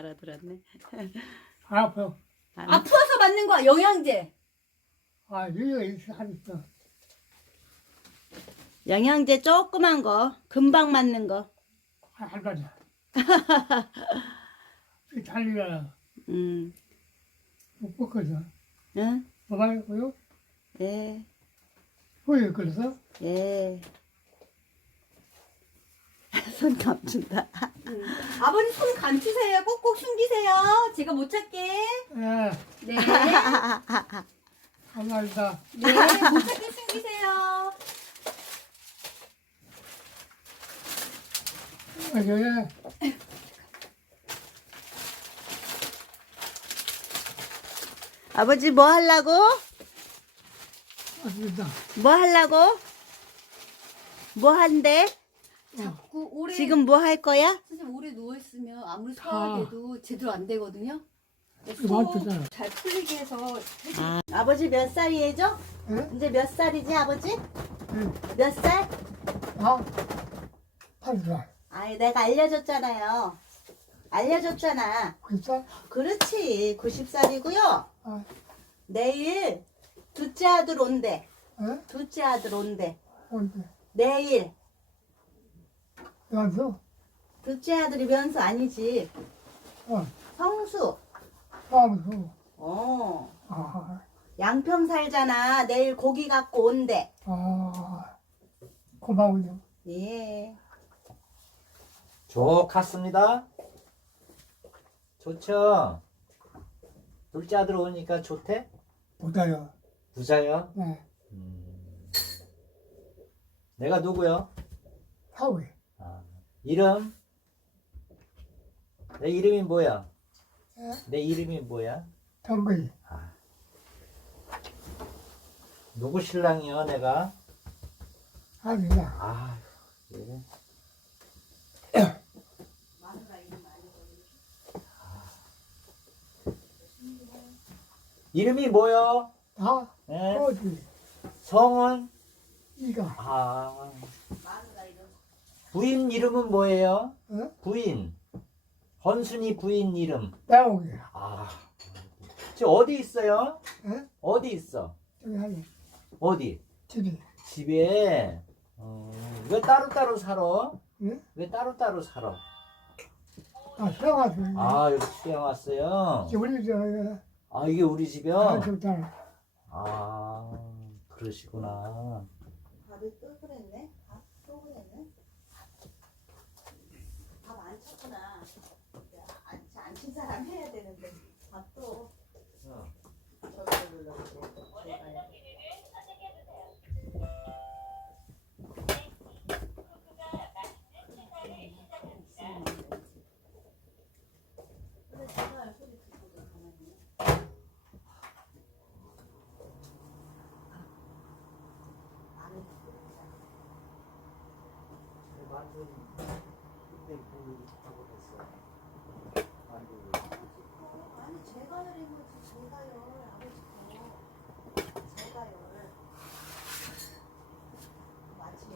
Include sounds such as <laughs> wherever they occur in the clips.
알아들었네. 안 아파요. 안- 아파서 맞는 거야 영양제. 아, 여기가 있어, 한 있어. 영양제 조그만 거, 금방 맞는 거. 한, 한 가지. <laughs> 이 달리가 음, 못 벗거든. 응? 봐봐요. 예, 보여, 그래서? 예. <laughs> 손 감춘다. 아버님 손 감추세요. 꼭꼭 숨기세요. 제가 못 찾게. 예, 네. 감사합니다. 네. 못 찾게 숨기세요. 아, 예. 아버지 뭐 하려고? 맞습니다. 뭐 하려고? 뭐 한대? 자꾸 오래 지금 뭐 할 거야? 선생님 오래 누워 있으면 아무리 다. 소화돼도 제대로 안 되거든요. 이거 맞잖아. 잘 풀리게 해서 아, 아버지 몇 살이에죠? 예? 이제 몇 살이지 아버지? 예. 몇 살? 아, 팔자. 아이 내가 알려줬잖아요. 알려줬잖아. 글쎄? 그렇지. 90살이고요. 아, 내일 둘째 아들 온대. 예? 둘째 아들 온대. 언제? 내일 여기서? 둘째 아들이 면수 아니지. 어, 성수. 다음서. 어. 아, 양평 살잖아. 내일 고기 갖고 온대. 아, 고마워요. 예. 좋겠습니다. 좋죠. 둘째 아들 오니까 좋대? 보다요. 부자요? 네, 음. 내가 누구요? 사위. 아, 이름? 내 이름이 뭐야? 예? 내 이름이 뭐야? 정거이. 아. 누구 신랑이요, 내가? 아니다. 아, 그래. 이름이 뭐요? 다? 예? 어디? 성은? 이가. 아. 부인 이름은 뭐예요? 어? 부인. 헌순이 부인 이름. 나오게. 아. 지금 어디 있어요? 예? 어디 있어? 저기 하니. 어디? 집이. 집에. 어, 왜 따로따로 살아? 예? 왜 따로따로 살아? 아, 수영하세요. 아, 여기 수영 왔어요? 우리 저, 아, 이게 우리 아, 집이요? 좋잖아. 아, 그러시구나. 밥이 또 그랬네. 밥또 그랬네. 밥 안 쳤구나. 안친 사람 해야 되는데 밥도 어. 저기 눌러도 돼.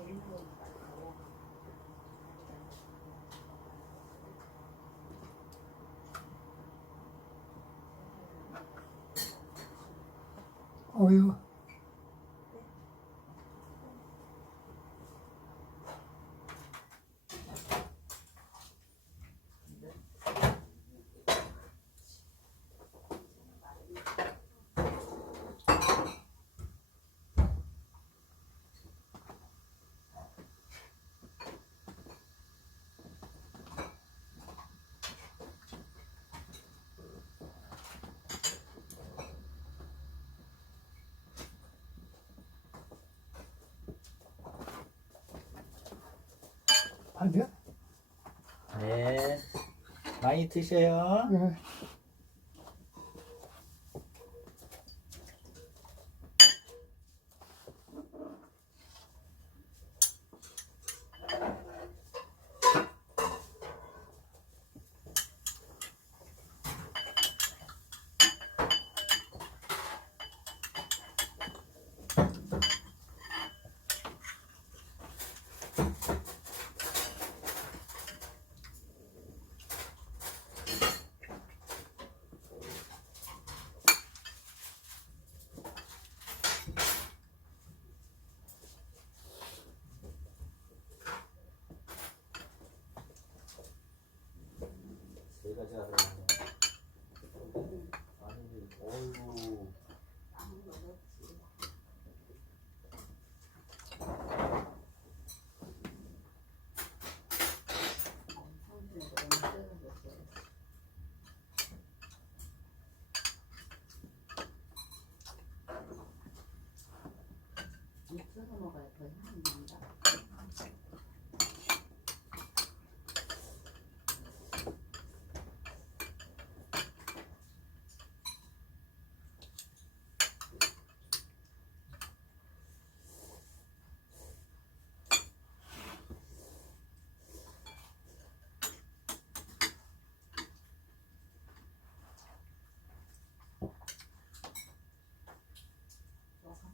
있는 거니까 또. 어유. 반대? 네. 많이 드셔요. 예. 네 가지 하더라고요. 아니, 어이구. 아무도 없지. 상품으로 너무 뜯어졌어요. 썰어 먹어야 더 향이 난다.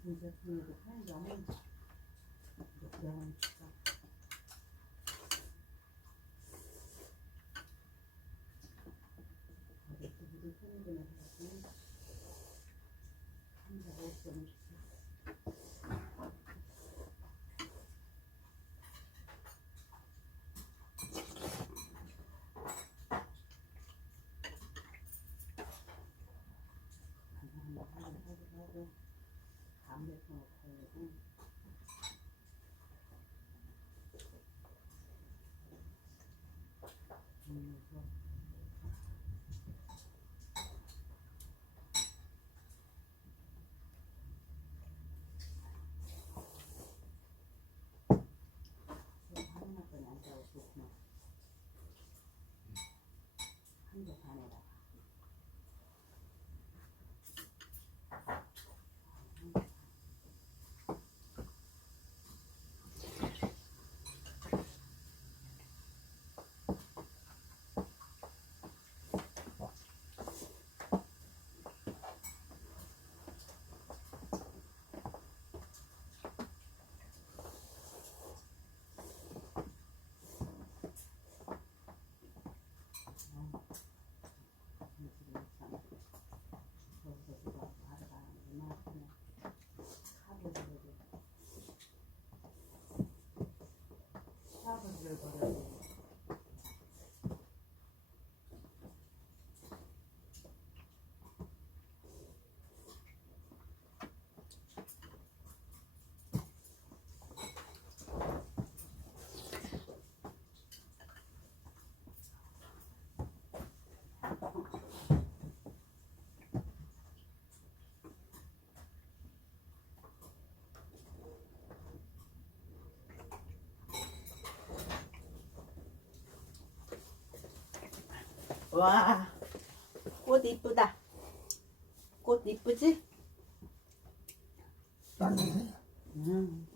똑같은 제품에도 편의점은 명은 비싸. 또 우리 편의점에 가서는 한자 없으면 좋겠어. 하 나 하기도 하고. 담 700 lira para. 와, 꽃 이쁘다. 꽃 이쁘지? 음.